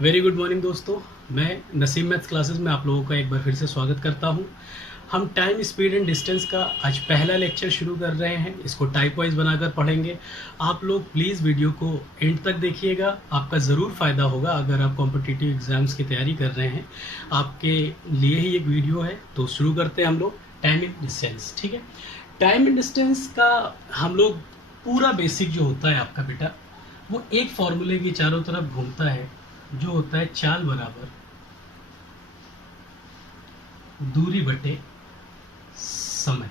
Very good morning दोस्तों। मैं Naseem maths classes में आप लोगों का एक बार फिर से स्वागत करता हूं। हम टाइम स्पीड एंड डिस्टेंस का आज पहला लेक्चर शुरू कर रहे हैं। इसको टाइप वाइज बनाकर पढ़ेंगे। आप लोग प्लीज़ वीडियो को एंड तक देखिएगा, आपका ज़रूर फ़ायदा होगा। अगर आप कॉम्पिटिटिव एग्ज़ाम्स की तैयारी कर रहे हैं, आपके लिए ही एक वीडियो है। तो शुरू करते हैं हम लोग टाइम एंड डिस्टेंस। ठीक है, टाइम एंड डिस्टेंस का हम लोग पूरा बेसिक जो होता है आपका बेटा, वो एक फॉर्मूले की चारों तरफ घूमता है, जो होता है चाल बराबर दूरी बटे समय।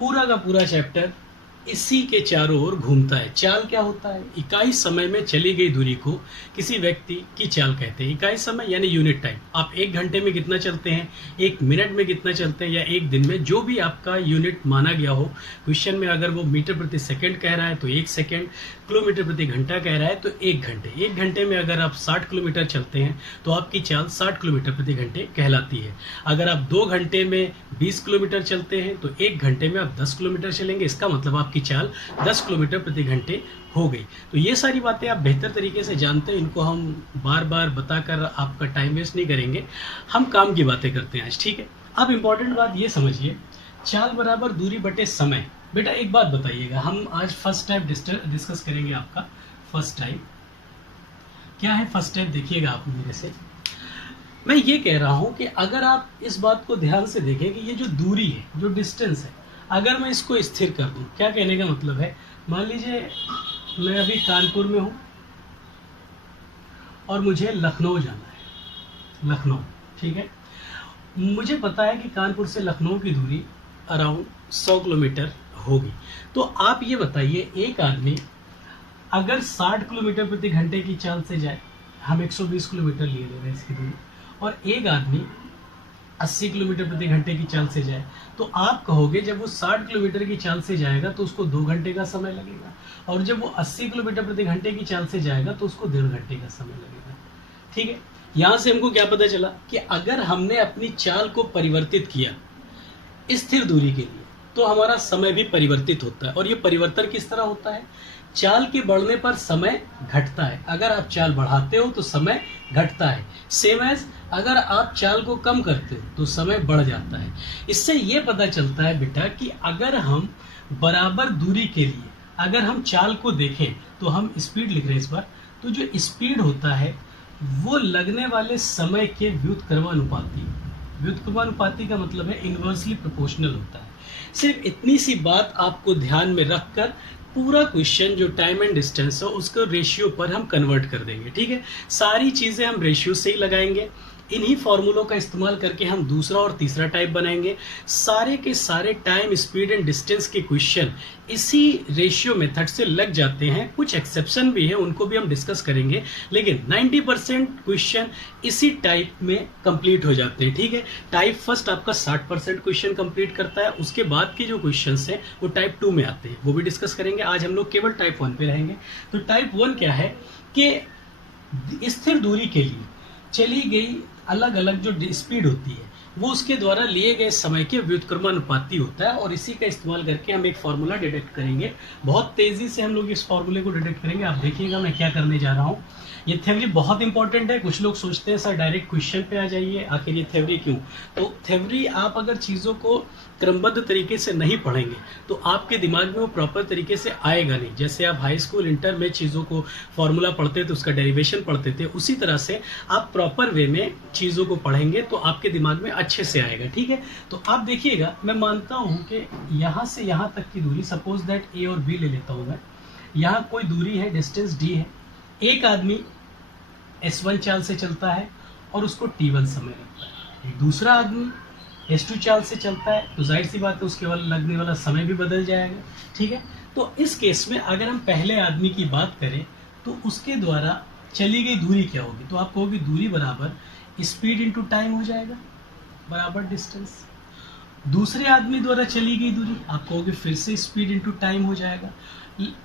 पूरा का पूरा चैप्टर इसी के चारों ओर घूमता है। चाल क्या होता है? इकाई समय में चली गई दूरी को किसी व्यक्ति की चाल कहते हैं। इकाई समय यानी यूनिट टाइम। आप एक घंटे में कितना चलते हैं, एक मिनट में कितना चलते हैं, या एक दिन में, जो भी आपका यूनिट माना गया हो। क्वेश्चन में अगर वो मीटर प्रति सेकंड कह रहा है तो 1 सेकंड, किलोमीटर प्रति घंटा कह रहा है तो 1 घंटे। 1 घंटे में अगर आप 60 किलोमीटर चलते हैं तो आपकी चाल 60 किलोमीटर प्रति घंटे कहलाती है। अगर आप 2 घंटे में 20 किलोमीटर चलते हैं तो 1 घंटे में आप 10 किलोमीटर चलेंगे। इसका मतलब आपकी चाल 10 किलोमीटर प्रति घंटे हो गई। तो ये सारी बातें आप बेहतर तरीके से जानते हैं। इनको हम बार बार बताकर आपका टाइम वेस्ट नहीं करेंगे। हम काम की बातें करते हैं आज। ठीक है, अब इम्पोर्टेंट बात ये समझिए, चाल बराबर दूरी बटे समय। बेटा एक बात बताइएगा, हम आज फर्स्ट टाइप डिस्कस करेंगे। आपका फर्स्ट टाइप क्या है? फर्स्ट टाइप देखिएगा आप मेरे से। मैं ये कह रहा हूं कि अगर आप इस बात को ध्यान से देखें कि ये जो दूरी है, जो डिस्टेंस है, अगर मैं इसको स्थिर कर दूं, क्या कहने का मतलब है? मान लीजिए मैं अभी कानपुर में हूं और मुझे लखनऊ जाना है। लखनऊ, ठीक है। मुझे पता है कि कानपुर से लखनऊ की दूरी अराउंड 100 किलोमीटर होगी। तो आप ये बताइए, एक आदमी अगर 60 किलोमीटर प्रति घंटे की चाल से जाए, हम 120 किलोमीटर लिए ले रहे हैं इसकी दूरी, और एक आदमी 80 किलोमीटर प्रति घंटे की चाल से जाए, तो आप कहोगे जब वो 60 किलोमीटर की चाल से जाएगा तो उसको 2 घंटे का समय लगेगा, और जब वो 80 किलोमीटर प्रति घंटे की चाल से जाएगा तो उसको 1.5 घंटे का समय लगेगा। ठीक है, यहाँ से हमको क्या पता चला कि अगर हमने अपनी चाल को परिवर्तित किया स्थिर दूरी के लिए तो हमारा समय भी परिवर्तित होता है। और ये परिवर्तन किस तरह होता है? चाल के बढ़ने पर समय घटता है। अगर आप चाल बढ़ाते हो तो समय घटता है। सेम एज अगर आप चाल को कम करते हो तो समय बढ़ जाता है। इससे ये पता चलता है बेटा कि अगर हम बराबर दूरी के लिए अगर हम चाल को देखें, तो हम स्पीड लिख रहे हैं इस बार, तो जो स्पीड होता है वो लगने वाले समय के व्युत्क्रमानुपाती। व्युत्क्रमानुपाती का मतलब है इनवर्सली प्रोपोर्शनल होता है। सिर्फ इतनी सी बात आपको ध्यान में रखकर पूरा क्वेश्चन जो टाइम एंड डिस्टेंस है उसको रेशियो पर हम कन्वर्ट कर देंगे। ठीक है, सारी चीज़ें हम रेशियो से ही लगाएंगे। इन्हीं फॉर्मूलों का इस्तेमाल करके हम दूसरा और तीसरा टाइप बनाएंगे। सारे के सारे टाइम, स्पीड एंड डिस्टेंस के क्वेश्चन इसी रेशियो मेथड से लग जाते हैं। कुछ एक्सेप्शन भी है, उनको भी हम डिस्कस करेंगे, लेकिन 90% क्वेश्चन इसी टाइप में कंप्लीट हो जाते हैं। ठीक है, टाइप फर्स्ट आपका 60% क्वेश्चन कंप्लीट करता है। उसके बाद के जो क्वेश्चन हैं वो टाइप 2 में आते हैं, वो भी डिस्कस करेंगे। आज हम लोग केवल टाइप 1 पे रहेंगे। तो टाइप 1 क्या है कि स्थिर दूरी के लिए चली गई अलग अलग जो स्पीड होती है वो उसके द्वारा लिए गए समय के व्युत्क्रमानुपाती होता है। और इसी का इस्तेमाल करके हम एक फार्मूला डिटेक्ट करेंगे। बहुत तेजी से हम लोग इस फार्मूले को डिटेक्ट करेंगे। आप देखिएगा मैं क्या करने जा रहा हूँ। ये थ्योरी बहुत इंपॉर्टेंट है। कुछ लोग सोचते हैं सर डायरेक्ट क्वेश्चन पे आ जाइए, आखिर ये थ्योरी क्यों? तो थ्योरी आप अगर चीज़ों को क्रमबद्ध तरीके से नहीं पढ़ेंगे तो आपके दिमाग में वो प्रॉपर तरीके से आएगा नहीं। जैसे आप हाई स्कूल, इंटर में चीज़ों को फॉर्मूला पढ़ते थे, उसका डेरिवेशन पढ़ते थे, उसी तरह से आप प्रॉपर वे में चीज़ों को पढ़ेंगे तो आपके दिमाग में अच्छे से आएगा। ठीक है, तो आप देखिएगा, मैं मानता हूँ कि यहाँ से यहाँ तक की दूरी, सपोज दैट ए और बी ले लेता हूँ मैं। यहाँ कोई दूरी है, डिस्टेंस डी है। एक आदमी S1 चाल से चलता है और उसको T1 समय लगता है। दूसरा आदमी S2 चाल से चलता है, तो जाहिर सी बात है उसके वाला लगने वाला समय भी बदल जाएगा। ठीक है, तो इस केस में अगर हम पहले आदमी की बात करें तो उसके द्वारा चली गई दूरी क्या होगी? तो आप कहोगे दूरी बराबर स्पीड इंटू टाइम हो जाएगा, बराबर डिस्टेंस। दूसरे आदमी द्वारा चली गई दूरी आप कहोगे फिर से स्पीड इंटू टाइम हो जाएगा,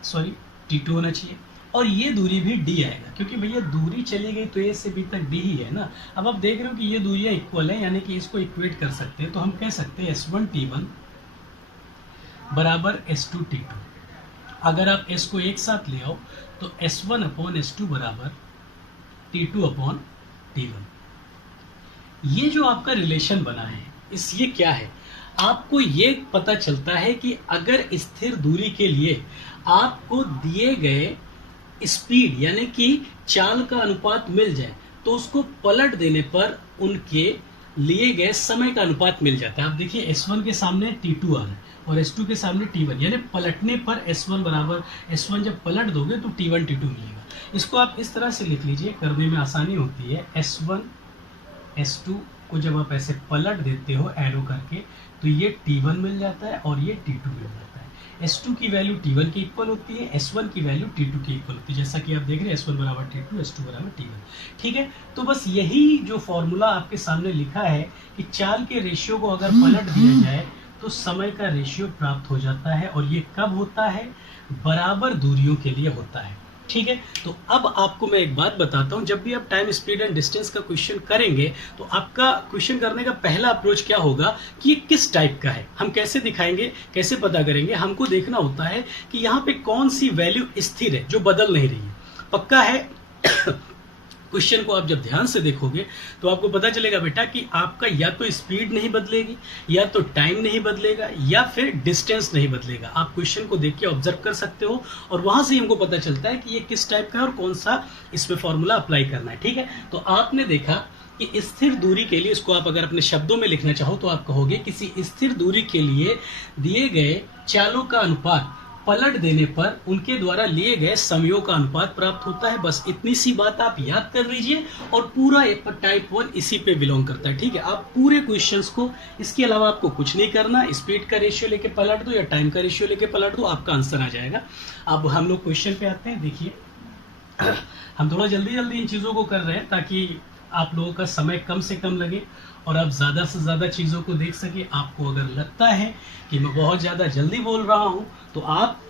सॉरी T2 होना चाहिए। और ये दूरी भी डी आएगा, क्योंकि भैया दूरी चली गई तो ए से बी तक डी ही है ना। अब आप देख रहे हो कि ये दूरियां इक्वल है, यानी कि इसको इक्वेट कर सकते हैं। तो हम कह सकते हैं S1 T1 बराबर S2 T2। अगर आप S को एक साथ ले आओ तो S1 अपॉन S2 बराबर T2 अपॉन T1। ये जो आपका रिलेशन बना है ये क्या है, आपको ये पता चलता है कि अगर स्थिर दूरी के लिए आपको दिए गए स्पीड यानी कि चाल का अनुपात मिल जाए तो उसको पलट देने पर उनके लिए गए समय का अनुपात मिल जाता है। आप देखिए S1 के सामने T2 आ रहा है और S2 के सामने T1, यानी पलटने पर S1 बराबर S1 जब पलट दोगे तो T1 T2 मिलेगा। इसको आप इस तरह से लिख लीजिए, करने में आसानी होती है। S1 S2 को जब आप ऐसे पलट देते हो एरो करके तो ये T1 मिल जाता है और ये T2 मिल जाता है। S2 की वैल्यू T1 के इक्वल होती है, S1 की वैल्यू T2 के इक्वल होती है, जैसा कि आप देख रहे हैं S1 बराबर T2, S2 बराबर T1। ठीक है, तो बस यही जो फॉर्मूला आपके सामने लिखा है कि चाल के रेशियो को अगर पलट दिया जाए तो समय का रेशियो प्राप्त हो जाता है, और ये कब होता है, बराबर दूरियों के लिए होता है। ठीक है, तो अब आपको मैं एक बात बताता हूं, जब भी आप टाइम स्पीड एंड डिस्टेंस का क्वेश्चन करेंगे तो आपका क्वेश्चन करने का पहला अप्रोच क्या होगा कि ये किस टाइप का है, हम कैसे दिखाएंगे, कैसे पता करेंगे। हमको देखना होता है कि यहाँ पे कौन सी वैल्यू स्थिर है जो बदल नहीं रही है। पक्का है क्वेश्चन को आप जब ध्यान से देखोगे तो आपको पता चलेगा बेटा कि आपका या तो स्पीड नहीं बदलेगी, या तो टाइम नहीं बदलेगा, या फिर डिस्टेंस नहीं बदलेगा। आप क्वेश्चन को देख के ऑब्जर्व कर सकते हो और वहां से हमको पता चलता है कि ये किस टाइप का है और कौन सा इसमें फॉर्मूला अप्लाई करना है। ठीक है, तो आपने देखा कि स्थिर दूरी के लिए, इसको आप अगर अपने शब्दों में लिखना चाहो तो आप कहोगे किसी स्थिर दूरी के लिए दिए गए चालों का अनुपात पलट देने पर उनके द्वारा लिए गए समयों का अनुपात प्राप्त होता है। बस इतनी सी बात आप याद कर लीजिए और पूरा टाइप 1 इसी पे बिलोंग करता है। ठीक है, आप पूरे क्वेश्चंस को, इसके अलावा आपको कुछ नहीं करना, स्पीड का रेशियो लेके पलट दो या टाइम का रेशियो लेके पलट दो, आपका आंसर आ जाएगा। अब हम लोग क्वेश्चन पे आते हैं। देखिए हम थोड़ा जल्दी जल्दी इन चीज़ों को कर रहे हैं ताकि आप लोगों का समय कम से कम लगे और आप ज़्यादा से ज़्यादा चीज़ों को देख सके। आपको अगर लगता है कि मैं बहुत ज़्यादा जल्दी बोल रहा हूँ तो आप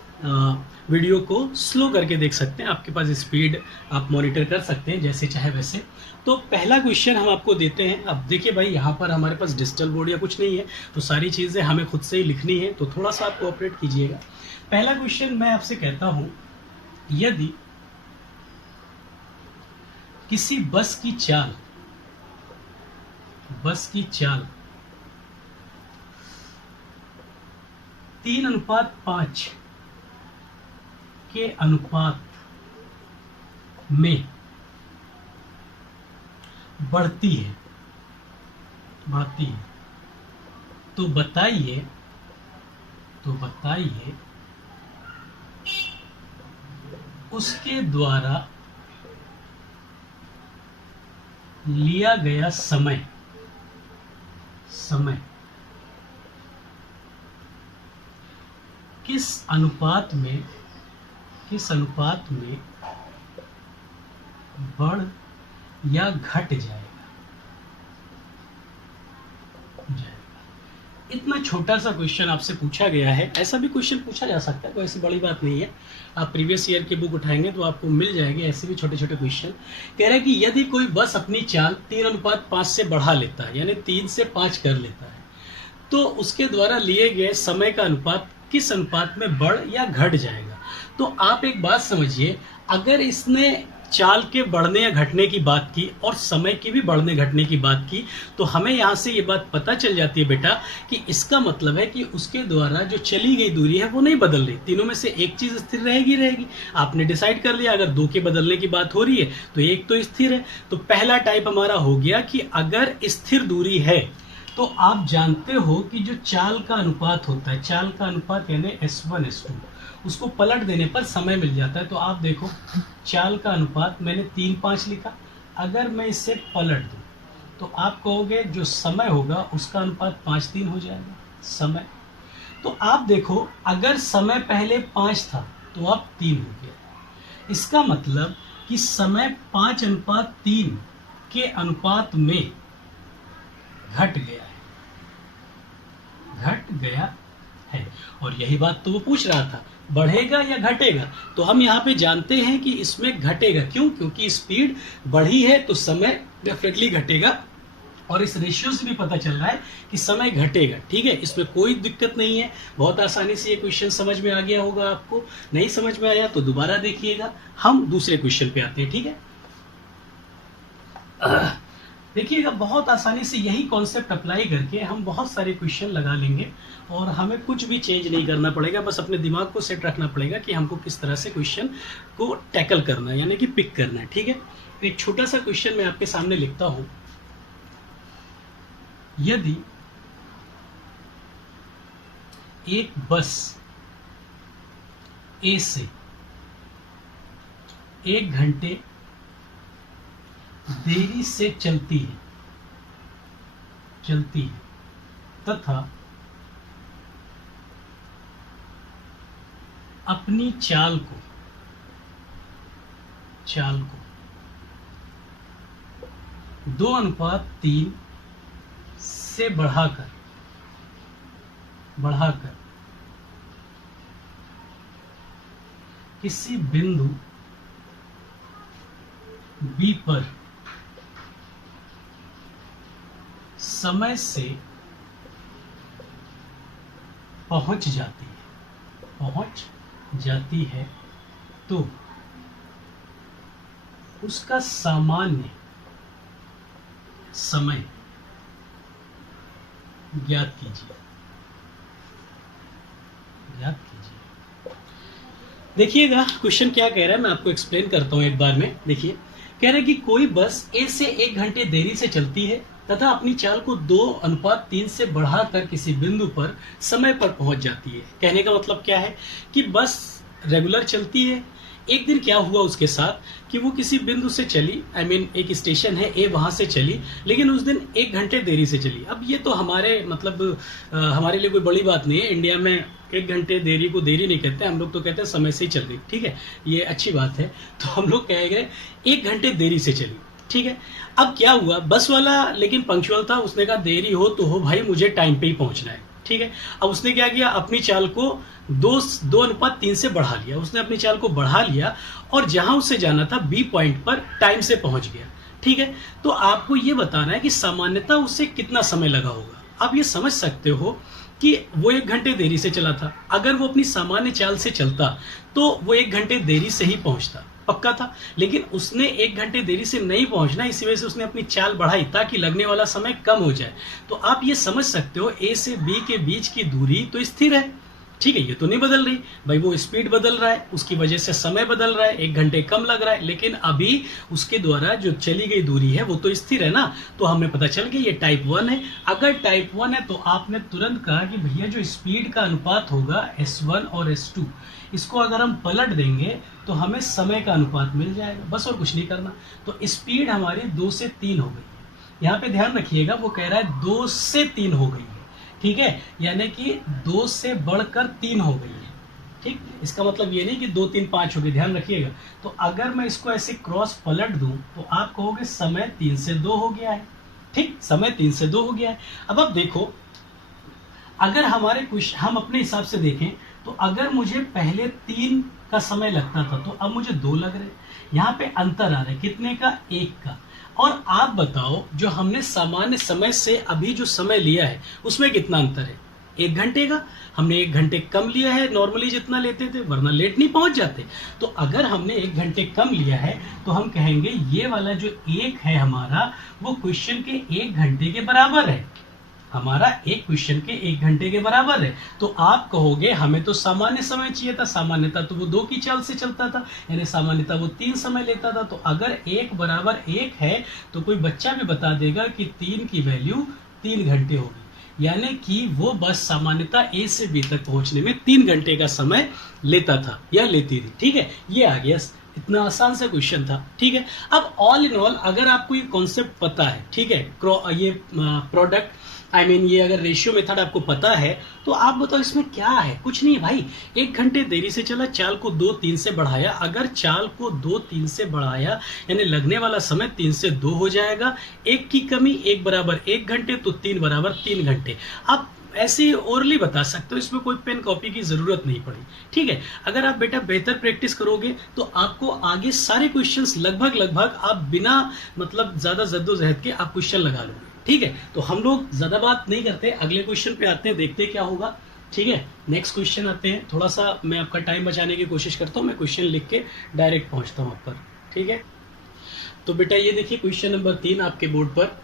वीडियो को स्लो करके देख सकते हैं, आपके पास स्पीड आप मॉनिटर कर सकते हैं जैसे चाहे वैसे। तो पहला क्वेश्चन हम आपको देते हैं। अब देखिए भाई, यहाँ पर हमारे पास डिजिटल बोर्ड या कुछ नहीं है तो सारी चीज़ें हमें खुद से ही लिखनी है, तो थोड़ा सा आप कोऑपरेट कीजिएगा। पहला क्वेश्चन मैं आपसे कहता हूँ, यदि किसी बस की चाल 3:5 के अनुपात में बढ़ती है तो बताइए उसके द्वारा लिया गया समय किस अनुपात में बढ़ या घट जाएगा। इतना छोटा सा क्वेश्चन आपसे पूछा गया है। ऐसा भी क्वेश्चन पूछा जा सकता है, कोई ऐसी बड़ी बात नहीं है। आप प्रीवियस ईयर की बुक उठाएंगे तो आपको मिल जाएंगे ऐसे भी छोटे छोटे क्वेश्चन। कह रहा है कि यदि कोई बस अपनी चाल 3:5 से बढ़ा लेता है, यानी 3 से 5 कर लेता है, तो उसके द्वारा लिए गए समय का अनुपात किस अनुपात में बढ़ या घट जाएगा। तो आप एक बात समझिए, अगर इसने चाल के बढ़ने या घटने की बात की और समय की भी बढ़ने घटने की बात की तो हमें यहाँ से ये बात पता चल जाती है बेटा कि इसका मतलब है कि उसके द्वारा जो चली गई दूरी है वो नहीं बदल रही। तीनों में से एक चीज स्थिर रहेगी। आपने डिसाइड कर लिया, अगर 2 के बदलने की बात हो रही है तो एक तो स्थिर है। तो पहला टाइप हमारा हो गया कि अगर स्थिर दूरी है तो आप जानते हो कि जो चाल का अनुपात होता है, चाल का अनुपात यानी S1 S2, उसको पलट देने पर समय मिल जाता है। तो आप देखो, चाल का अनुपात मैंने 3:5 लिखा, अगर मैं इसे पलट दूं तो आप कहोगे जो समय होगा उसका अनुपात 5:3 हो जाएगा समय। तो आप देखो, अगर समय पहले 5 था तो अब 3 हो गया। इसका मतलब कि समय 5:3 के अनुपात में घट गया है। और यही बात तो वो पूछ रहा था, बढ़ेगा या घटेगा। तो हम यहाँ पे जानते हैं कि इसमें घटेगा। क्यों? क्योंकि स्पीड बढ़ी है तो समय डेफिनेटली घटेगा, और इस रेशियो से भी पता चल रहा है कि समय घटेगा। ठीक है, इसमें कोई दिक्कत नहीं है, बहुत आसानी से ये क्वेश्चन समझ में आ गया होगा। आपको नहीं समझ में आया तो दोबारा देखिएगा। हम दूसरे क्वेश्चन पे आते हैं। ठीक है, देखिएगा, बहुत आसानी से यही कॉन्सेप्ट अप्लाई करके हम बहुत सारे क्वेश्चन लगा लेंगे और हमें कुछ भी चेंज नहीं करना पड़ेगा, बस अपने दिमाग को सेट रखना पड़ेगा कि हमको किस तरह से क्वेश्चन को टैकल करना है, यानी कि पिक करना है। ठीक है, एक छोटा सा क्वेश्चन मैं आपके सामने लिखता हूं। यदि एक बस ए से 1 घंटे देरी से चलती है तथा अपनी चाल को 2:3 से बढ़ाकर किसी बिंदु बी पर समय से पहुंच जाती है तो उसका सामान्य समय ज्ञात कीजिए। देखिएगा क्वेश्चन क्या कह रहा है, मैं आपको एक्सप्लेन करता हूं एक बार में। देखिए, कह रहा है कि कोई बस ए से 1 घंटे देरी से चलती है तथा अपनी चाल को 2:3 से बढ़ाकर किसी बिंदु पर समय पर पहुंच जाती है। कहने का मतलब क्या है कि बस रेगुलर चलती है। एक दिन क्या हुआ उसके साथ कि वो किसी बिंदु से चली, एक स्टेशन है ए, वहां से चली, लेकिन उस दिन 1 घंटे देरी से चली। अब ये तो हमारे हमारे लिए कोई बड़ी बात नहीं है। इंडिया में 1 घंटे देरी को देरी नहीं कहते, हम लोग तो कहते हैं समय से ही चल गई। ठीक है, ये अच्छी बात है। तो हम लोग कहेंगे 1 घंटे देरी से चली। ठीक है, अब क्या हुआ, बस वाला लेकिन पंक्चुअल था, उसने कहा देरी हो तो हो भाई, मुझे टाइम पे ही पहुंचना है। ठीक है, अब उसने क्या किया, अपनी चाल को 2:3 से बढ़ा लिया। उसने अपनी चाल को बढ़ा लिया और जहां उसे जाना था बी पॉइंट पर टाइम से पहुंच गया। ठीक है, तो आपको ये बताना है कि सामान्यतः उससे कितना समय लगा होगा। आप ये समझ सकते हो कि वो 1 घंटे देरी से चला था। अगर वो अपनी सामान्य चाल से चलता तो वो 1 घंटे देरी से ही पहुंचता, पक्का था। लेकिन उसने 1 घंटे देरी से नहीं पहुंचना, इसी वजह से उसने अपनी चाल बढ़ाई ताकि लगने वाला समय कम हो जाए। तो आप ये समझ सकते हो ए से बी के बीच की दूरी तो स्थिर है। ठीक है, ये तो नहीं बदल रही भाई, वो स्पीड बदल रहा है, उसकी वजह से समय बदल रहा है, 1 घंटे कम लग रहा है, लेकिन अभी उसके द्वारा जो चली गई दूरी है वो तो स्थिर है ना। तो हमें पता चल गया ये टाइप 1 है। अगर टाइप 1 है तो आपने तुरंत कहा कि भैया जो स्पीड का अनुपात होगा S1 और S2, इसको अगर हम पलट देंगे तो हमें समय का अनुपात मिल जाएगा, बस और कुछ नहीं करना। तो स्पीड हमारी 2 से 3 हो गई है। यहाँ पे ध्यान रखिएगा, वो कह रहा है 2 से 3 हो गई है। ठीक है, यानी कि 2 से बढ़कर 3 हो गई है। ठीक, इसका मतलब ये नहीं कि 2, 3, 5 हो गई, ध्यान रखिएगा। तो अगर मैं इसको ऐसे क्रॉस पलट दूं तो आप कहोगे समय 3 से 2 हो गया है। ठीक, समय 3 से 2 हो गया है। अब आप देखो, अगर हमारे कुछ हम अपने हिसाब से देखें तो अगर मुझे पहले 3 का समय लगता था तो अब मुझे 2 लग रहे। यहाँ पे अंतर आ रहा है कितने का, 1 का। और आप बताओ, जो हमने सामान्य समय से अभी जो समय लिया है उसमें कितना अंतर है, 1 घंटे का। हमने 1 घंटे कम लिया है नॉर्मली जितना लेते थे, वरना लेट नहीं पहुंच जाते। तो अगर हमने 1 घंटे कम लिया है तो हम कहेंगे ये वाला जो 1 है हमारा, वो क्वेश्चन के 1 घंटे के बराबर है। हमारा एक क्वेश्चन के 1 घंटे के बराबर है। तो आप कहोगे हमें तो सामान्य समय चाहिए था, सामान्यता तो वो 2 की चाल से चलता था, यानी सामान्यता वो 3 समय लेता था। तो अगर 1 बराबर 1 है तो कोई बच्चा भी बता देगा कि 3 की वैल्यू 3 घंटे होगी, यानी कि वो बस सामान्यता ए से बी तक पहुंचने में 3 घंटे का समय लेता था या लेती थी। ठीक है, ये आ गया, इतना आसान सा क्वेश्चन था। ठीक है, अब ऑल इन ऑल अगर आपको ये कॉन्सेप्ट पता है, ठीक है, ये प्रोडक्ट ये अगर रेशियो मेथड आपको पता है तो आप बताओ इसमें क्या है। कुछ नहीं भाई, 1 घंटे देरी से चला, चाल को 2-3 से बढ़ाया। अगर चाल को 2-3 से बढ़ाया यानी लगने वाला समय 3 से 2 हो जाएगा। 1 की कमी, 1 बराबर 1 घंटे, तो 3 बराबर 3 घंटे। आप ऐसे ओरली बता सकते हो, इसमें कोई पेन कॉपी की जरूरत नहीं पड़ी। ठीक है, अगर आप बेटा बेहतर प्रैक्टिस करोगे तो आपको आगे सारे क्वेश्चंस लगभग आप बिना ज्यादा जद्दोजहद के आप क्वेश्चन लगा लोगे। ठीक है, तो हम लोग ज्यादा बात नहीं करते, अगले क्वेश्चन पे आते हैं, देखते हैं क्या होगा। ठीक है, नेक्स्ट क्वेश्चन आते हैं। थोड़ा सा मैं आपका टाइम बचाने की कोशिश करता हूँ, मैं क्वेश्चन लिख के डायरेक्ट पहुंचता हूँ आप पर। ठीक है, तो बेटा ये देखिए क्वेश्चन नंबर 3 आपके बोर्ड पर।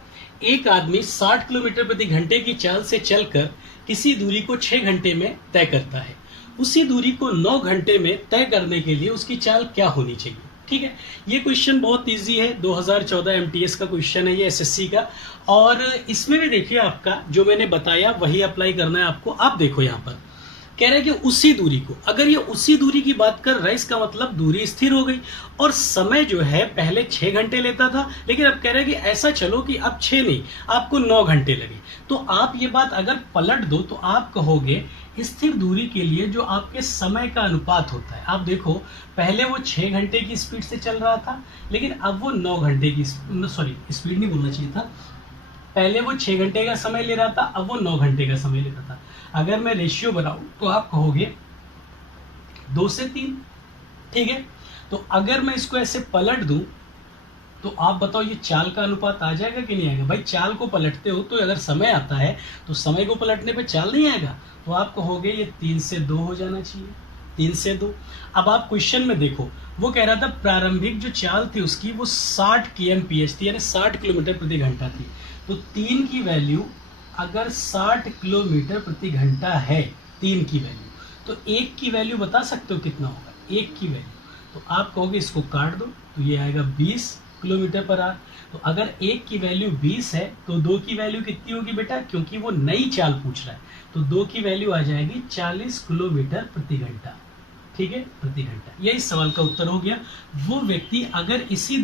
एक आदमी 60 किलोमीटर प्रति घंटे की चाल से चलकर किसी दूरी को 6 घंटे में तय करता है। उसी दूरी को 9 घंटे में तय करने के लिए उसकी चाल क्या होनी चाहिए? ठीक है, ये क्वेश्चन बहुत इजी है, 2014 एमटीएस का क्वेश्चन है ये, एसएससी का। और इसमें भी देखिए आपका जो मैंने बताया वही अप्लाई करना है आपको। आप देखो यहाँ पर कह रहा है कि उसी दूरी को, अगर ये उसी दूरी की बात कर रहा है इसका मतलब दूरी स्थिर हो गई और समय जो है पहले 6 घंटे लेता था, लेकिन अब कह रहा है कि ऐसा चलो कि अब 6 नहीं आपको 9 घंटे लगे। तो आप ये बात अगर पलट दो तो आप कहोगे स्थिर दूरी के लिए जो आपके समय का अनुपात होता है, आप देखो पहले वो 6 घंटे की स्पीड से चल रहा था, लेकिन अब वो 9 घंटे की, सॉरी स्पीड नहीं बोलना चाहिए था, पहले वो 6 घंटे का समय ले रहा था, अब वो 9 घंटे का समय ले रहा था। अगर मैं रेशियो बनाऊं तो आप कहोगे 2 से 3। ठीक है, तो अगर मैं इसको ऐसे पलट दूं तो आप बताओ ये चाल का अनुपात आ जाएगा कि नहीं आएगा? भाई चाल को पलटते हो तो अगर समय आता है तो समय को पलटने पे चाल नहीं आएगा, तो आप कहोगे ये 3 से 2 हो जाना चाहिए, 3 से 2। अब आप क्वेश्चन में देखो वो कह रहा था प्रारंभिक जो चाल थी उसकी वो 60 kmph थी, यानी 60 किलोमीटर प्रति घंटा थी। तो 3 की वैल्यू अगर 60 किलोमीटर प्रति घंटा है, 3 की वैल्यू, तो 1 की वैल्यू बता सकते हो कितना होगा? 1 की वैल्यू तो आप कहोगे इसको काट दो तो ये आएगा 20 किलोमीटर पर आवर। तो अगर 1 की वैल्यू 20 है तो 2 की वैल्यू कितनी होगी बेटा? क्योंकि वो नई चाल पूछ रहा है तो 2 की वैल्यू आ जाएगी 40 किलोमीटर प्रति घंटा। ठीक है, प्रति घंटा। यह इस सवाल का उत्तर हो गया। वो व्यक्ति अगर इसी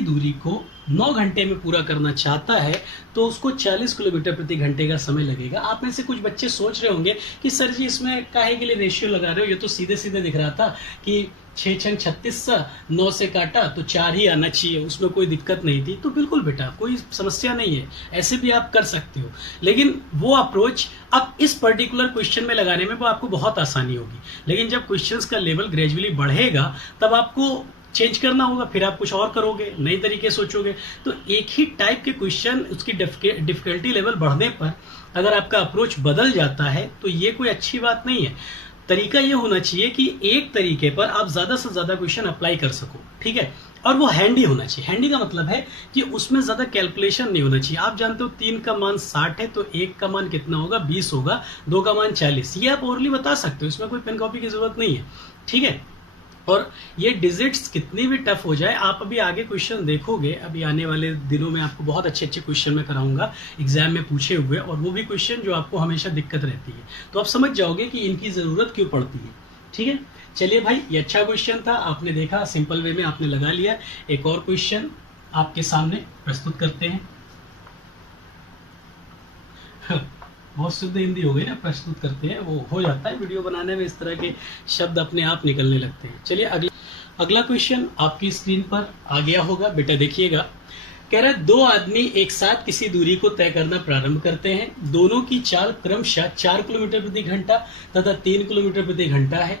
दूरी को 9 घंटे में पूरा करना चाहता है तो उसको 40 किलोमीटर प्रति घंटे का समय लगेगा। आप में से कुछ बच्चे सोच रहे होंगे कि सर जी इसमें काहे के लिए रेशियो लगा रहे हो, ये तो सीधे सीधे दिख रहा था कि 6 छंग 36, 9 से काटा तो 4 ही आना चाहिए, उसमें कोई दिक्कत नहीं थी। तो बिल्कुल बेटा कोई समस्या नहीं है, ऐसे भी आप कर सकते हो, लेकिन वो अप्रोच अब इस पर्टिकुलर क्वेश्चन में लगाने में वो आपको बहुत आसानी होगी। लेकिन जब क्वेश्चंस का लेवल ग्रेजुअली बढ़ेगा तब आपको चेंज करना होगा, फिर आप कुछ और करोगे, नए तरीके सोचोगे। तो एक ही टाइप के क्वेश्चन उसकी डिफिकल्टी लेवल बढ़ने पर अगर आपका अप्रोच बदल जाता है तो ये कोई अच्छी बात नहीं है। तरीका ये होना चाहिए कि एक तरीके पर आप ज्यादा से ज्यादा क्वेश्चन अप्लाई कर सको। ठीक है, और वो हैंडी होना चाहिए। हैंडी का मतलब है कि उसमें ज्यादा कैलकुलेशन नहीं होना चाहिए। आप जानते हो 3 का मान 60 है तो 1 का मान कितना होगा? 20 होगा, 2 का मान 40। ये आप ओरली बता सकते हो, इसमें कोई पेन कॉपी की जरूरत नहीं है। ठीक है, और ये डिजिट्स कितनी भी टफ हो जाए, आप अभी आगे क्वेश्चन देखोगे, अभी आने वाले दिनों में आपको बहुत अच्छे अच्छे क्वेश्चन में कराऊंगा एग्जाम में पूछे हुए, और वो भी क्वेश्चन जो आपको हमेशा दिक्कत रहती है, तो आप समझ जाओगे कि इनकी ज़रूरत क्यों पड़ती है। ठीक है, चलिए भाई ये अच्छा क्वेश्चन था, आपने देखा सिंपल वे में आपने लगा लिया। एक और क्वेश्चन आपके सामने प्रस्तुत करते हैं। बहुत शुद्ध हिंदी हो गई ना, प्रस्तुत करते हैं, वो हो जाता है वीडियो बनाने में, इस तरह के शब्द अपने आप निकलने लगते हैं। चलिए अगला क्वेश्चन आपकी स्क्रीन पर आ गया होगा, बेटा देखिएगा। कह रहा है 2 आदमी एक साथ किसी दूरी को तय करना प्रारंभ करते हैं। दोनों की चाल क्रमशः 4 किलोमीटर प्रति घंटा तथा 3 किलोमीटर प्रति घंटा है।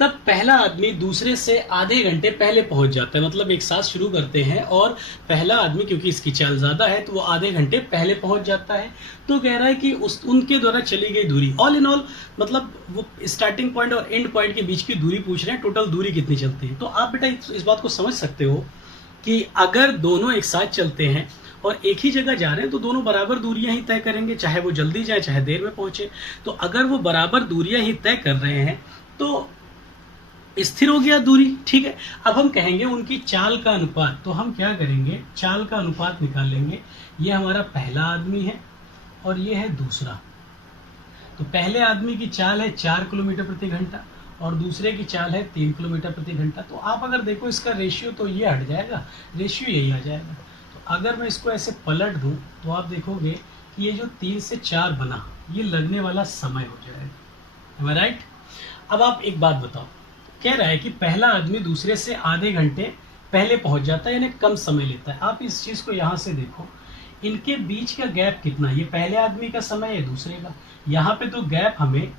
तब पहला आदमी दूसरे से आधे घंटे पहले पहुंच जाता है, मतलब एक साथ शुरू करते हैं और पहला आदमी क्योंकि इसकी चाल ज्यादा है तो वो आधे घंटे पहले पहुंच जाता है। तो कह रहा है कि उनके द्वारा चली गई दूरी, ऑल इन ऑल मतलब वो स्टार्टिंग पॉइंट और एंड पॉइंट के बीच की दूरी पूछ रहे हैं, टोटल दूरी कितनी चलती है। तो आप बेटा इस बात को समझ सकते हो कि अगर दोनों एक साथ चलते हैं और एक ही जगह जा रहे हैं तो दोनों बराबर दूरियां ही तय करेंगे, चाहे वो जल्दी जाए चाहे देर में पहुंचे। तो अगर वो बराबर दूरियां ही तय कर रहे हैं तो स्थिर हो गया दूरी। ठीक है, अब हम कहेंगे उनकी चाल का अनुपात, तो हम क्या करेंगे, चाल का अनुपात निकालेंगे। ये हमारा पहला आदमी है और ये है दूसरा। तो पहले आदमी की चाल है 4 किलोमीटर प्रति घंटा और दूसरे की चाल है 3 किलोमीटर प्रति घंटा। तो आप अगर देखो इसका रेशियो तो ये हट जाएगा, रेशियो यही आ जाएगा। तो अगर मैं इसको ऐसे पलट दूं तो आप देखोगे कि ये जो 3 से 4 बना, ये लगने वाला समय हो जाएगा। राइट, अब आप एक बात बताओ, कह रहा है कि पहला आदमी दूसरे से आधे घंटे पहले पहुंच जाता है, यानी कम समय लेता है। आप इस चीज को यहां से देखो, इनके बीच का गैप कितना, ये पहले आदमी का समय है दूसरे का, यहाँ पे तो गैप हमें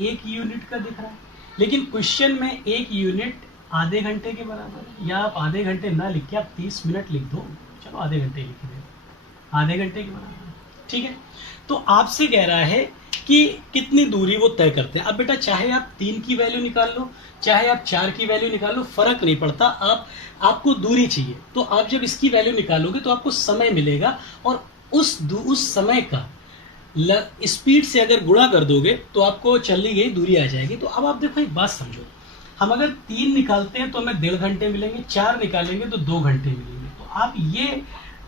1 यूनिट का दिख रहा है, लेकिन क्वेश्चन में 1 यूनिट आधे घंटे के बराबर है। या आप आधे घंटे ना लिख के आप 30 मिनट लिख दो, चलो आधे घंटे लिख दो, आधे घंटे के बराबर। ठीक है। तो आपसे कह रहा है कि कितनी दूरी वो तय करते हैं। अब बेटा चाहे आप 3 की वैल्यू निकाल लो, चाहे आप 4 की वैल्यू निकाल लो, फर्क नहीं पड़ता, आपको दूरी चाहिए। तो आप जब इसकी वैल्यू निकालोगे तो आपको समय मिलेगा, और उस समय का स्पीड से अगर गुणा कर दोगे तो आपको चली गई दूरी आ जाएगी। तो अब आप देखो एक बात समझो, हम अगर 3 निकालते हैं तो हमें 1.5 घंटे मिलेंगे, 4 निकालेंगे तो 2 घंटे मिलेंगे। तो आप ये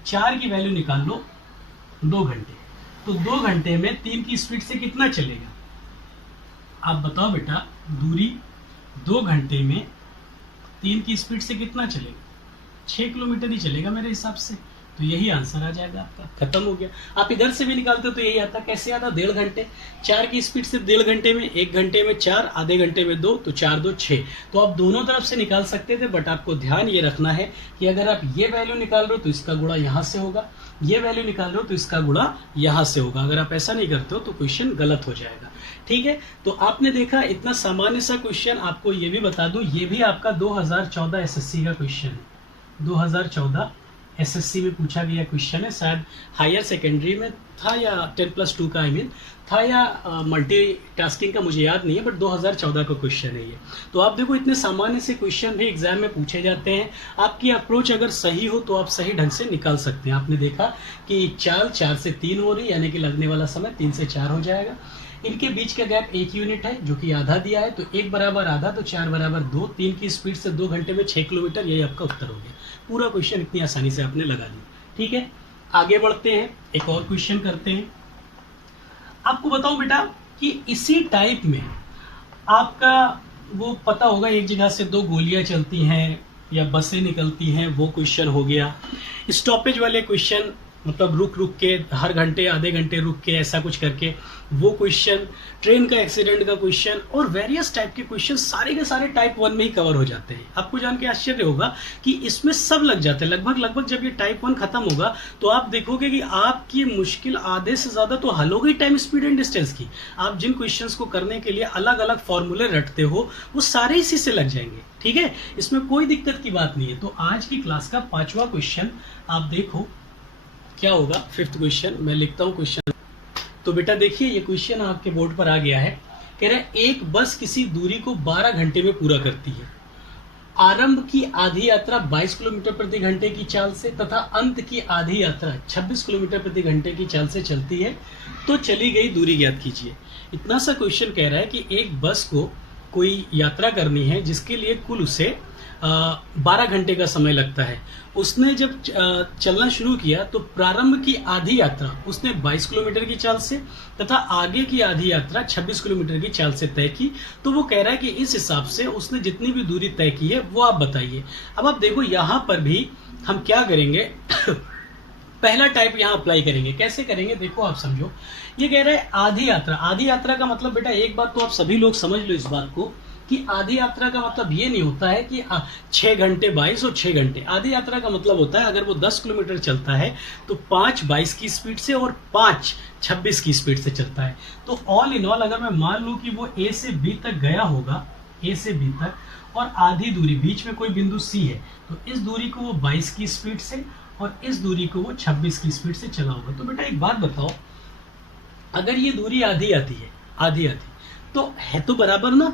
4 की वैल्यू निकाल लो, 2 घंटे। तो 2 घंटे में 3 की स्पीड से कितना चलेगा? आप बताओ बेटा, दूरी 2 घंटे में 3 की स्पीड से कितना चलेगा? 6 किलोमीटर ही चलेगा मेरे हिसाब से। तो यही आंसर आ जाएगा आपका, खत्म हो गया। आप इधर से भी निकालते हो तो यही आता। कैसे आता? 1.5 घंटे। 4 की स्पीड से 1.5 घंटे में, 1 घंटे में 4, आधे घंटे में 2, तो 4 2 6। तो आप दोनों तरफ से निकाल सकते थे, बट आपको ध्यान ये रखना है कि अगर आप ये वैल्यू निकाल रहे हो तो इसका गुणा यहाँ से होगा, ये वैल्यू निकाल रहे हो तो इसका गुणा यहाँ से होगा। अगर आप ऐसा नहीं करते हो तो क्वेश्चन गलत हो जाएगा। ठीक है, तो आपने देखा इतना सामान्य सा क्वेश्चन। आपको ये भी बता दूं, ये भी आपका 2014 एसएससी का क्वेश्चन है। 2014 एसएससी में पूछा गया क्वेश्चन है, शायद हायर सेकेंडरी में था या 10+2 का था, या मल्टीटास्किंग का मुझे याद नहीं है, बट 2014 का क्वेश्चन है ये। तो आप देखो इतने सामान्य से क्वेश्चन भी एग्जाम में पूछे जाते हैं। आपकी अप्रोच अगर सही हो तो आप सही ढंग से निकाल सकते हैं। आपने देखा कि चाल 4 से 3 हो रही, यानी कि लगने वाला समय 3 से 4 हो जाएगा। इनके बीच का गैप 1 यूनिट है, जो कि आधा दिया है, तो 1 बराबर आधा, तो 4 बराबर 2। 3 की स्पीड से 2 घंटे में 6 किलोमीटर, यही आपका उत्तर हो गया। पूरा क्वेश्चन इतनी आसानी से आपने लगा दिया। ठीक है, आगे बढ़ते हैं, एक और क्वेश्चन करते हैं। आपको बताऊं बेटा कि इसी टाइप में आपका वो पता होगा, एक जगह से 2 गोलियां चलती हैं या बसें निकलती हैं, वो क्वेश्चन हो गया। स्टॉपेज वाले क्वेश्चन, मतलब रुक रुक के, हर घंटे आधे घंटे रुक के, ऐसा कुछ करके, वो क्वेश्चन। ट्रेन का एक्सीडेंट का क्वेश्चन, और वेरियस टाइप के क्वेश्चन सारे के सारे टाइप 1 में ही कवर हो जाते हैं। आपको जान के आश्चर्य होगा कि इसमें सब लग जाते हैं लगभग। जब ये टाइप 1 खत्म होगा तो आप देखोगे कि आपकी मुश्किल आधे से ज्यादा तो हल हो गई टाइम, स्पीड एंड डिस्टेंस की। आप जिन क्वेश्चंस को करने के लिए अलग अलग फॉर्मूले रटते हो, वो सारे इसी से लग जाएंगे। ठीक है, इसमें कोई दिक्कत की बात नहीं है। तो आज की क्लास का 5वां क्वेश्चन आप देखो क्या होगा। 5th क्वेश्चन मैं लिखता हूं क्वेश्चन। तो बेटा देखिए, ये क्वेश्चन आपके बोर्ड पर आ गया है। कह रहा है एक बस किसी दूरी को 12 घंटे में पूरा करती है। आरंभ की आधी यात्रा 22 किलोमीटर प्रति घंटे की चाल से तथा अंत की आधी यात्रा 26 किलोमीटर प्रति घंटे की चाल से चलती है, तो चली गई दूरी ज्ञात कीजिए। इतना सा क्वेश्चन कह रहा है कि एक बस को कोई यात्रा करनी है जिसके लिए कुल उसे 12 घंटे का समय लगता है। उसने जब चलना शुरू किया तो प्रारंभ की आधी यात्रा उसने 22 किलोमीटर की चाल से तथा आगे की आधी यात्रा 26 किलोमीटर की चाल से तय की। तो वो कह रहा है कि इस हिसाब से उसने जितनी भी दूरी तय की है वो आप बताइए। अब आप देखो यहाँ पर भी हम क्या करेंगे पहला टाइप यहाँ अप्लाई करेंगे। कैसे करेंगे देखो, आप समझो। ये कह रहा है आधी यात्रा। आधी यात्रा का मतलब बेटा एक बात तो आप सभी लोग समझ लो इस बात को कि आधी यात्रा का मतलब ये नहीं होता है कि 6 घंटे 22 और 6 घंटे। आधी यात्रा का मतलब होता है अगर वो 10 किलोमीटर चलता है तो 5 22 की स्पीड से और 5 26 की स्पीड से चलता है। तो ऑल इन ऑल अगर मैं मान लूं कि वो ए से बी तक गया होगा, ए से बी तक, और आधी दूरी बीच में कोई बिंदु सी है, तो इस दूरी को वो 22 की स्पीड से और इस दूरी को वो 26 की स्पीड से चला होगा। तो बेटा एक बात बताओ, अगर ये दूरी आधी आधी है, आधी तो है तो बराबर ना,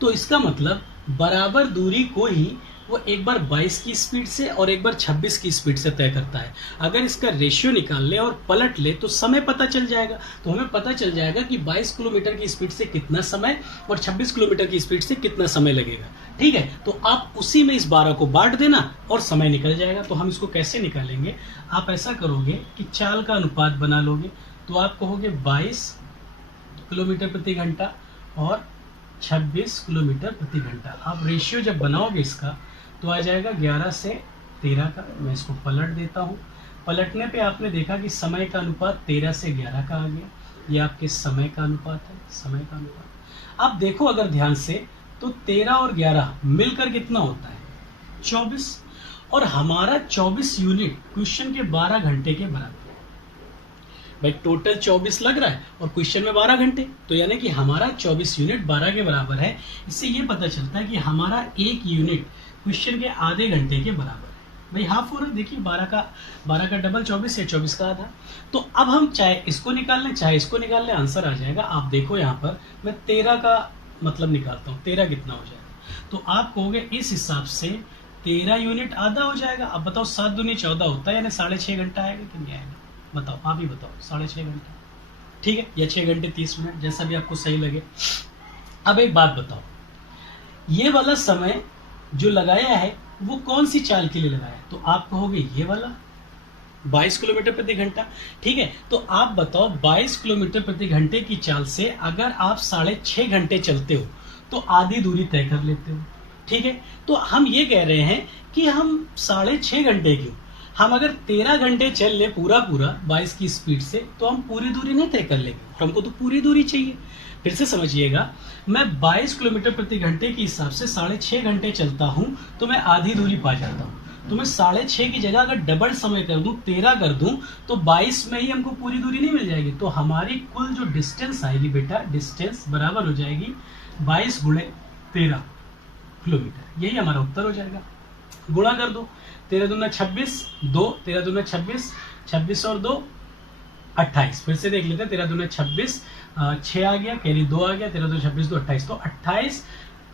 तो इसका मतलब बराबर दूरी को ही वो एक बार 22 की स्पीड से और एक बार 26 की स्पीड से तय करता है। अगर इसका रेशियो निकाल ले और पलट ले तो समय पता चल जाएगा। तो हमें पता चल जाएगा कि 22 किलोमीटर की स्पीड से कितना समय और 26 किलोमीटर की स्पीड से कितना समय लगेगा। ठीक है, तो आप उसी में इस 12 को बांट देना और समय निकल जाएगा। तो हम इसको कैसे निकालेंगे, आप ऐसा करोगे कि चाल का अनुपात बना लोगे। तो आप कहोगे 22 किलोमीटर प्रति घंटा और 26 किलोमीटर प्रति घंटा। आप रेशियो जब बनाओगे इसका तो आ जाएगा 11 से 13 का। मैं इसको पलट देता हूँ। पलटने पे आपने देखा कि समय का अनुपात 13 से 11 का आ गया। ये आपके समय का अनुपात है, समय का अनुपात। अब देखो अगर ध्यान से तो 13 और 11 मिलकर कितना होता है 24, और हमारा 24 यूनिट क्वेश्चन के 12 घंटे के बराबर। भाई टोटल 24 लग रहा है और क्वेश्चन में 12 घंटे, तो यानी कि हमारा 24 यूनिट 12 के बराबर है। इससे ये पता चलता है कि हमारा एक यूनिट क्वेश्चन के आधे घंटे के बराबर है। भाई हाफ हो रहा है, देखिए 12 का डबल 24 या 24 का आधा। तो अब हम चाहे इसको निकाल लें चाहे इसको निकाल लें, आंसर आ जाएगा। आप देखो यहाँ पर मैं 13 का मतलब निकालता हूँ, 13 कितना हो जाएगा, तो आप कहोगे इस हिसाब से 13 यूनिट आधा हो जाएगा। अब बताओ 7 दूनी 14 होता है, यानी 6.5 घंटा आएगा कि नहीं आएगा, बताओ, आप ही बताओ। 6.5 घंटा, ठीक है, या 6 घंटे 30 मिनट, जैसा भी आपको सही लगे। अब एक बात बताओ, ये वाला समय जो लगाया है वो कौन सी चाल के लिए लगाया है, तो आप कहोगे ये वाला 22 किलोमीटर प्रति घंटा, ठीक है। तो आप बताओ 22 किलोमीटर प्रति घंटे की चाल से अगर आप 6.5 घंटे चलते हो तो आधी दूरी तय कर लेते हो, ठीक है। तो हम ये कह रहे हैं कि हम 6.5 घंटे क्यों, हम अगर 13 घंटे चल ले पूरा 22 की स्पीड से, तो हम पूरी दूरी नहीं तय कर लेंगे, हमको तो पूरी दूरी चाहिए। फिर से समझिएगा, मैं 22 किलोमीटर प्रति घंटे के हिसाब से 6.5 घंटे चलता हूं तो मैं आधी दूरी पा जाता हूं। तो मैं 6.5 की जगह अगर डबल समय कर दूं, 13 कर दूं, तो 22 में ही हमको पूरी दूरी नहीं मिल जाएगी। तो हमारी कुल जो डिस्टेंस आएगी बेटा, डिस्टेंस बराबर हो जाएगी 22 गुणे 13 किलोमीटर, यही हमारा उत्तर हो जाएगा। गुणा कर दो, 13 दूना 26, 2 13 दूना 26, 26 और 2 28। फिर से देख लेते हैं, 13 दूना 26, 6 आ गया, कैरी 2 आ गया, 13 दूना 26, 2 28, तो 28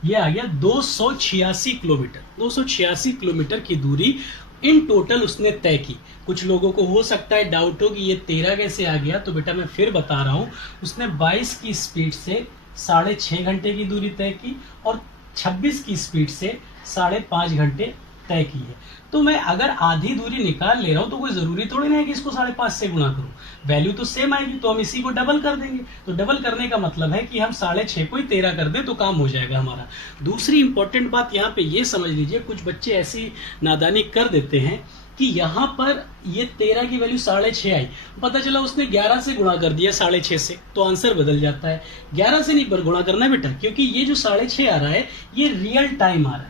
ये आ गया 286 किलोमीटर। 286 किलोमीटर की दूरी इन टोटल उसने तय की। कुछ लोगों को हो सकता है डाउट हो कि ये 13 कैसे आ गया, तो बेटा मैं फिर बता रहा हूं, उसने 22 की स्पीड से 6.5 घंटे की दूरी तय की और 26 की स्पीड से 5.5 घंटे तय की है। तो मैं अगर आधी दूरी निकाल ले रहा हूं तो कोई जरूरी थोड़ी नहीं है कि इसको 5.5 से गुणा करूं, वैल्यू तो सेम आएगी, तो हम इसी को डबल कर देंगे। तो डबल करने का मतलब है कि हम 6.5 को ही 13 कर दें तो काम हो जाएगा हमारा। दूसरी इंपॉर्टेंट बात यहाँ पे ये समझ लीजिए, कुछ बच्चे ऐसी नादानी कर देते हैं कि यहाँ पर ये 13 की वैल्यू 6.5 आई, पता चला उसने 11 से गुणा कर दिया 6.5 से, तो आंसर बदल जाता है। 11 से नहीं गुणा करना है बेटा, क्योंकि ये जो 6.5 आ रहा है ये रियल टाइम आ रहा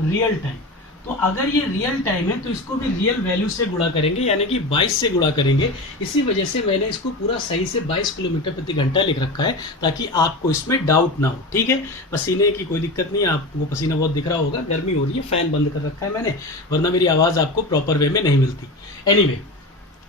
है, रियल टाइम। तो अगर ये रियल टाइम है तो इसको भी रियल वैल्यू से गुणा करेंगे, यानी कि 22 से गुणा करेंगे। इसी वजह से मैंने इसको पूरा सही से 22 किलोमीटर प्रति घंटा लिख रखा है, ताकि आपको इसमें डाउट ना हो, ठीक है। पसीने की कोई दिक्कत नहीं है, आपको पसीना बहुत दिख रहा होगा, गर्मी हो रही है, फैन बंद कर रखा है मैंने, वरना मेरी आवाज आपको प्रॉपर वे में नहीं मिलती। एनीवे,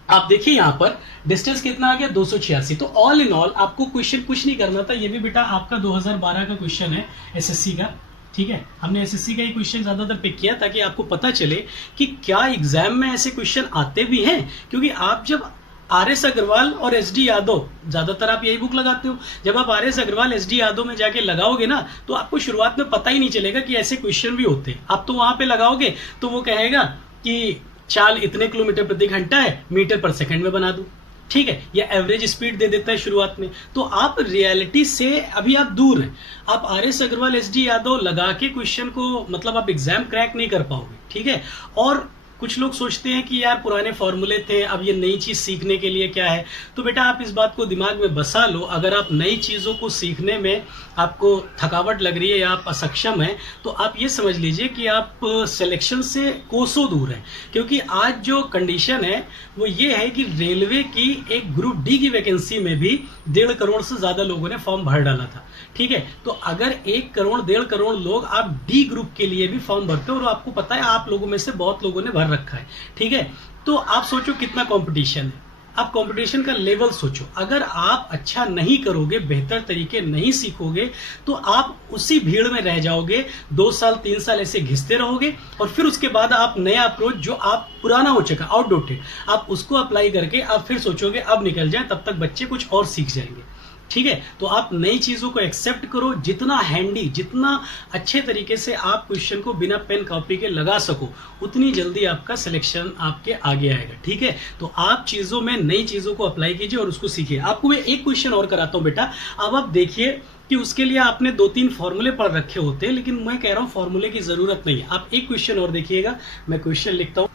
आप देखिए यहाँ पर डिस्टेंस कितना आ गया, 286। तो ऑल इन ऑल आपको क्वेश्चन कुछ नहीं करना था, ये भी बेटा आपका 2012 का क्वेश्चन है एसएससी का, ठीक है। हमने एसएससी का ही क्वेश्चन ज्यादातर पिक किया ताकि आपको पता चले कि क्या एग्जाम में ऐसे क्वेश्चन आते भी हैं, क्योंकि आप जब आर.एस. अग्रवाल और एस.डी. यादव, ज्यादातर आप यही बुक लगाते हो, जब आप आर.एस. अग्रवाल एस.डी. यादव में जाके लगाओगे ना, तो आपको शुरुआत में पता ही नहीं चलेगा कि ऐसे क्वेश्चन भी होते हैं। आप तो वहां पे लगाओगे तो वो कहेगा कि चाल इतने किलोमीटर प्रति घंटा है, मीटर पर सेकंड में बना दूं, ठीक है, या एवरेज स्पीड दे देता है शुरुआत में। तो आप रियलिटी से अभी आप दूर हैं, आप आर.एस. अग्रवाल एस.डी. यादव लगा के क्वेश्चन को मतलब आप एग्जाम क्रैक नहीं कर पाओगे, ठीक है। और कुछ लोग सोचते हैं कि यार पुराने फॉर्मूले थे, अब ये नई चीज सीखने के लिए क्या है। तो बेटा आप इस बात को दिमाग में बसा लो, अगर आप नई चीजों को सीखने में आपको थकावट लग रही है या आप असक्षम हैं, तो आप ये समझ लीजिए कि आप सिलेक्शन से कोसों दूर हैं। क्योंकि आज जो कंडीशन है वो ये है कि रेलवे की एक ग्रुप डी की वैकेंसी में भी 1.5 करोड़ से ज्यादा लोगों ने फॉर्म भर डाला था, ठीक है। तो अगर 1 करोड़ 1.5 करोड़ लोग आप डी ग्रुप के लिए भी फॉर्म भरते हो, और आपको पता है आप लोगों में से बहुत लोगों ने भर रखा है, ठीक है। तो आप सोचो कितना कंपटीशन है, आप कंपटीशन का लेवल सोचो। अगर आप अच्छा नहीं करोगे, बेहतर तरीके नहीं सीखोगे, तो आप उसी भीड़ में रह जाओगे, 2 साल 3 साल ऐसे घिसते रहोगे, और फिर उसके बाद आप नया अप्रोच जो आप पुराना हो चुका, आउटडेटेड, आप उसको अप्लाई करके आप फिर सोचोगे अब निकल जाए, तब तक बच्चे कुछ और सीख जाएंगे, ठीक है। तो आप नई चीजों को एक्सेप्ट करो, जितना हैंडी, जितना अच्छे तरीके से आप क्वेश्चन को बिना पेन कॉपी के लगा सको, उतनी जल्दी आपका सिलेक्शन आपके आगे आएगा, ठीक है। तो आप चीजों में नई चीजों को अप्लाई कीजिए और उसको सीखिए। आपको मैं एक क्वेश्चन और कराता हूं बेटा, अब आप देखिए कि उसके लिए आपने 2-3 फॉर्मूले पढ़ रखे होते हैं, लेकिन मैं कह रहा हूं फॉर्मूले की जरूरत नहीं है। आप एक क्वेश्चन और देखिएगा, मैं क्वेश्चन लिखता हूं।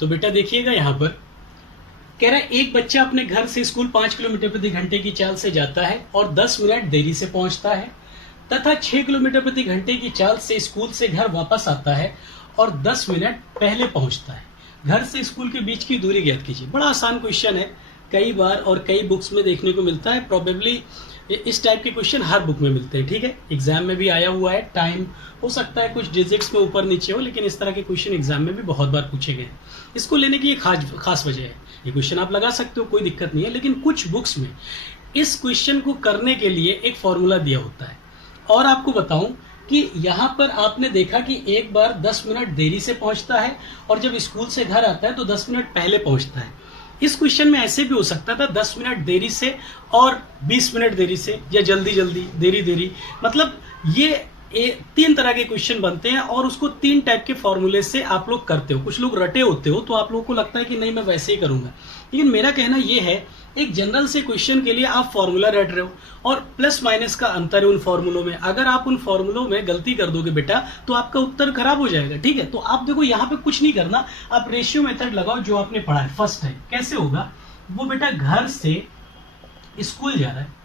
तो बेटा देखिएगा यहां पर कह रहा है, एक बच्चा अपने घर से स्कूल 5 किलोमीटर प्रति घंटे की चाल से जाता है और 10 मिनट देरी से पहुंचता है, तथा 6 किलोमीटर प्रति घंटे की चाल से स्कूल से घर वापस आता है और 10 मिनट पहले पहुंचता है। घर से स्कूल के बीच की दूरी ज्ञात कीजिए। बड़ा आसान क्वेश्चन है, कई बार और कई बुक्स में देखने को मिलता है, प्रोबेबली इस टाइप के क्वेश्चन हर बुक में मिलते हैं, ठीक है। एग्जाम में भी आया हुआ है, टाइम हो सकता है कुछ डिजिट्स में ऊपर नीचे हो, लेकिन इस तरह के क्वेश्चन एग्जाम में भी बहुत बार पूछे गए हैं। इसको लेने की एक खास वजह है। ये क्वेश्चन आप लगा सकते हो, कोई दिक्कत नहीं है, लेकिन कुछ बुक्स में इस क्वेश्चन को करने के लिए एक फॉर्मूला दिया होता है। और आपको बताऊं कि यहाँ पर आपने देखा कि एक बार 10 मिनट देरी से पहुंचता है, और जब स्कूल से घर आता है तो 10 मिनट पहले पहुंचता है। इस क्वेश्चन में ऐसे भी हो सकता था 10 मिनट देरी से और 20 मिनट देरी से, या जल्दी जल्दी देरी देरी। मतलब ये 3 तरह के क्वेश्चन बनते हैं, और उसको 3 टाइप के फॉर्मूले से आप लोग करते हो। कुछ लोग रटे होते हो तो आप लोगों को लगता है कि नहीं मैं वैसे ही करूंगा, लेकिन मेरा कहना यह है एक जनरल से क्वेश्चन के लिए आप फॉर्मूला रट रहे हो, और प्लस माइनस का अंतर है उन फॉर्मूलों में। अगर आप उन फॉर्मूलों में गलती कर दोगे बेटा तो आपका उत्तर खराब हो जाएगा, ठीक है। तो आप देखो यहाँ पे कुछ नहीं करना, आप रेशियो मेथड लगाओ जो आपने पढ़ा है फर्स्ट टाइम। कैसे होगा वो बेटा, घर से स्कूल जा रहा है,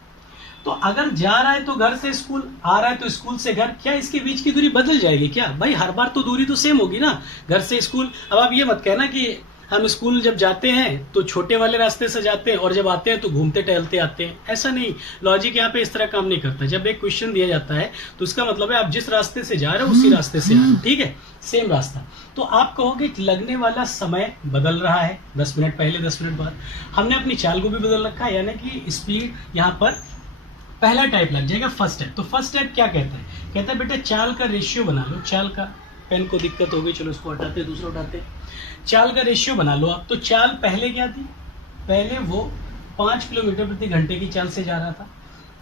तो अगर जा रहा है तो घर से स्कूल, आ रहा है तो स्कूल से घर, क्या इसके बीच की दूरी बदल जाएगी क्या? भाई हर बार तो दूरी तो सेम होगी ना, घर से स्कूल। अब आप ये मत कहना कि हम स्कूल जब जाते हैं तो छोटे वाले रास्ते से जाते हैं और जब आते हैं तो घूमते टहलते आते हैं, ऐसा नहीं। लॉजिक यहाँ पे इस तरह काम नहीं करता। जब एक क्वेश्चन दिया जाता है तो उसका मतलब है आप जिस रास्ते से जा रहे हो उसी रास्ते से आ रहे हो, ठीक है, सेम रास्ता। तो आप कहोगे लगने वाला समय बदल रहा है, 10 मिनट पहले 10 मिनट बाद। हमने अपनी चाल को भी बदल रखा है, यानी कि स्पीड यहाँ पर पहला टाइप लग जाएगा फर्स्ट टाइप। तो फर्स्ट टाइप क्या कहता है? कहता है बेटा चाल का रेशियो बना लो। चाल का, पेन को दिक्कत हो गई, चलो इसको हटाते हैं, दूसरा उठाते हैं। चाल का रेशियो बना लो आप। तो चाल पहले क्या थी? पहले वो 5 किलोमीटर प्रति घंटे की चाल से जा रहा था,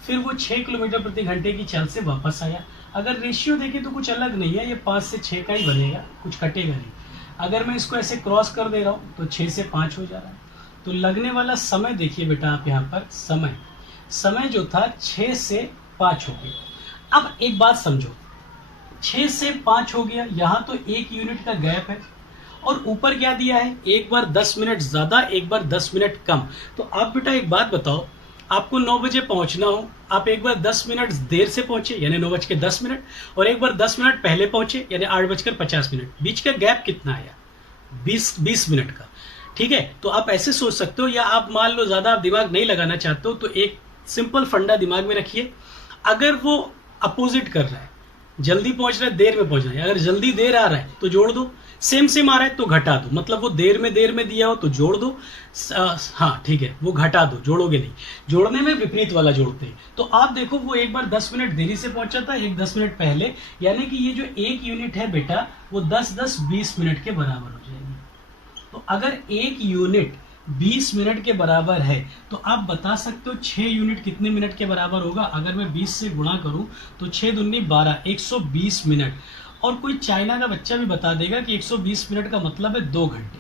फिर वो 6 किलोमीटर प्रति घंटे की चाल से वापस आया। अगर रेशियो देखें तो कुछ अलग नहीं है, ये 5 से 6 का ही बनेगा, कुछ कटेगा नहीं। अगर मैं इसको ऐसे क्रॉस कर दे रहा हूँ तो 6 से 5 हो जा रहा है। तो लगने वाला समय देखिए बेटा आप यहाँ पर, समय जो था 6 से 5 हो गया। अब एक बात समझो, 6 से 5 हो गया, यहाँ तो 1 यूनिट का गैप है, और ऊपर क्या दिया है? एक बार 10 मिनट ज्यादा, एक बार 10 मिनट कम। तो आप बेटा एक बात बताओ, आपको 9 बजे पहुंचना हो, आप एक बार 10 मिनट देर से पहुंचे यानी 9:10, और एक बार 10 मिनट पहले पहुंचे यानी 8:50। बीच का गैप कितना आया? 20 मिनट का, ठीक है। तो आप ऐसे सोच सकते हो, या आप मान लो ज्यादा आप दिमाग नहीं लगाना चाहते हो तो एक सिंपल फंडा दिमाग में रखिए। अगर वो अपोजिट कर रहा है, जल्दी पहुंच रहा है देर में पहुंच रहा है, अगर जल्दी देर आ रहा है तो जोड़ दो, सेम आ रहा है तो घटा दो। मतलब वो देर में दिया हो तो जोड़ दो, हाँ ठीक है, वो घटा दो, जोड़ोगे नहीं। जोड़ने में विपरीत वाला जोड़ते हैं। तो आप देखो वो एक बार 10 मिनट देरी से पहुंचा था, एक 10 मिनट पहले, यानी कि ये जो 1 यूनिट है बेटा वो 10-10-20 मिनट के बराबर हो जाएगी। तो अगर 1 यूनिट 20 मिनट के बराबर है तो आप बता सकते हो 6 यूनिट कितने मिनट के बराबर होगा? अगर मैं 20 से गुणा करूं तो 6 दूनी 12, 120 मिनट। और कोई चाइना का बच्चा भी बता देगा कि 120 मिनट का मतलब है 2 घंटे,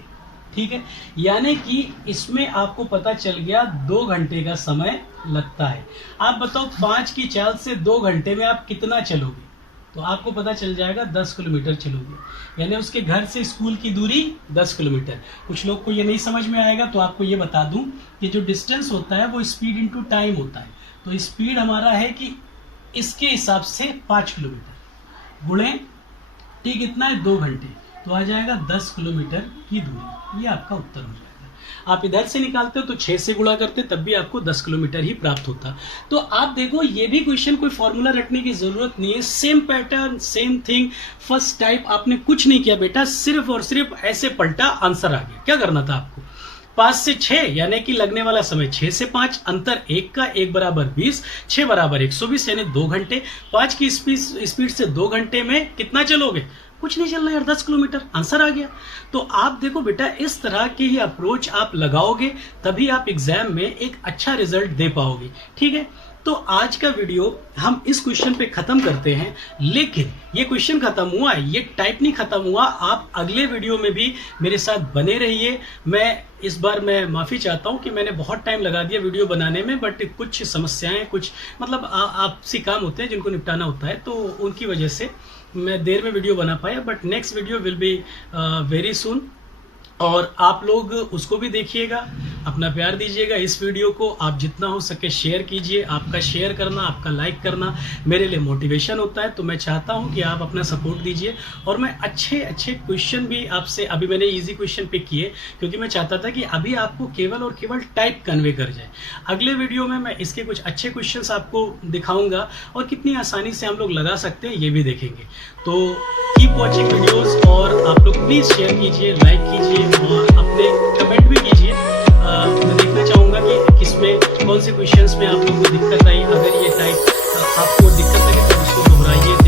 ठीक है। यानी कि इसमें आपको पता चल गया 2 घंटे का समय लगता है। आप बताओ 5 की चाल से 2 घंटे में आप कितना चलोगे? तो आपको पता चल जाएगा 10 किलोमीटर चलोगे, यानी उसके घर से स्कूल की दूरी 10 किलोमीटर। कुछ लोग को ये नहीं समझ में आएगा तो आपको ये बता दूं कि जो डिस्टेंस होता है वो स्पीड इनटू टाइम होता है। तो स्पीड हमारा है कि इसके हिसाब से 5 किलोमीटर गुणे टी कितना है? 2 घंटे, तो आ जाएगा 10 किलोमीटर की दूरी। ये आपका उत्तर हो जाएगा। आप इधर से निकालते हो तो 6 से गुणा करते तब भी आपको 10 किलोमीटर ही प्राप्त होता। तो आप देखो ये भी क्वेश्चन कोई फॉर्मूला रटने की जरूरत नहीं है, same pattern same thing. First type आपने कुछ नहीं किया बेटा, सिर्फ और सिर्फ ऐसे पलटा, आंसर आ गया। क्या करना था आपको? 5 से 6 यानी कि लगने वाला समय 6 से 5, अंतर 1 का, 1 बराबर 20, 6 बराबर 120 यानी 2 घंटे। 5 की स्पीड से 2 घंटे में कितना चलोगे? कुछ नहीं चलना यार, 10 किलोमीटर, आंसर आ गया। तो आप देखो बेटा इस तरह की ही अप्रोच आप लगाओगे तभी आप एग्जाम में एक अच्छा रिजल्ट दे पाओगे, ठीक है। तो आज का वीडियो हम इस क्वेश्चन पे खत्म करते हैं, लेकिन ये क्वेश्चन खत्म हुआ, ये टाइप नहीं खत्म हुआ। आप अगले वीडियो में भी मेरे साथ बने रहिए। मैं इस बार मैं माफ़ी चाहता हूँ कि मैंने बहुत टाइम लगा दिया वीडियो बनाने में, बट कुछ समस्याएं, कुछ मतलब आपसी काम होते हैं जिनको निपटाना होता है, तो उनकी वजह से मैं देर में वीडियो बना पाया। But next video will be very soon. और आप लोग उसको भी देखिएगा, अपना प्यार दीजिएगा। इस वीडियो को आप जितना हो सके शेयर कीजिए। आपका शेयर करना, आपका लाइक करना मेरे लिए मोटिवेशन होता है। तो मैं चाहता हूं कि आप अपना सपोर्ट दीजिए और मैं अच्छे अच्छे क्वेश्चन भी आपसे, अभी मैंने इजी क्वेश्चन पिक किए क्योंकि मैं चाहता था कि अभी आपको केवल और केवल टाइप कन्वे कर जाए। अगले वीडियो में मैं इसके कुछ अच्छे क्वेश्चंस आपको दिखाऊंगा और कितनी आसानी से हम लोग लगा सकते हैं ये भी देखेंगे। तो कीप वॉचिंग वीडियोस और आप लोग प्लीज़ शेयर कीजिए, लाइक कीजिए और अपने कमेंट भी कीजिए। मैं देखना चाहूँगा कि किसमें, कौन से क्वेश्चंस में आप लोगों को दिक्कत आई। अगर ये टाइप आपको दिक्कत लगे तो उसको दोहराइए।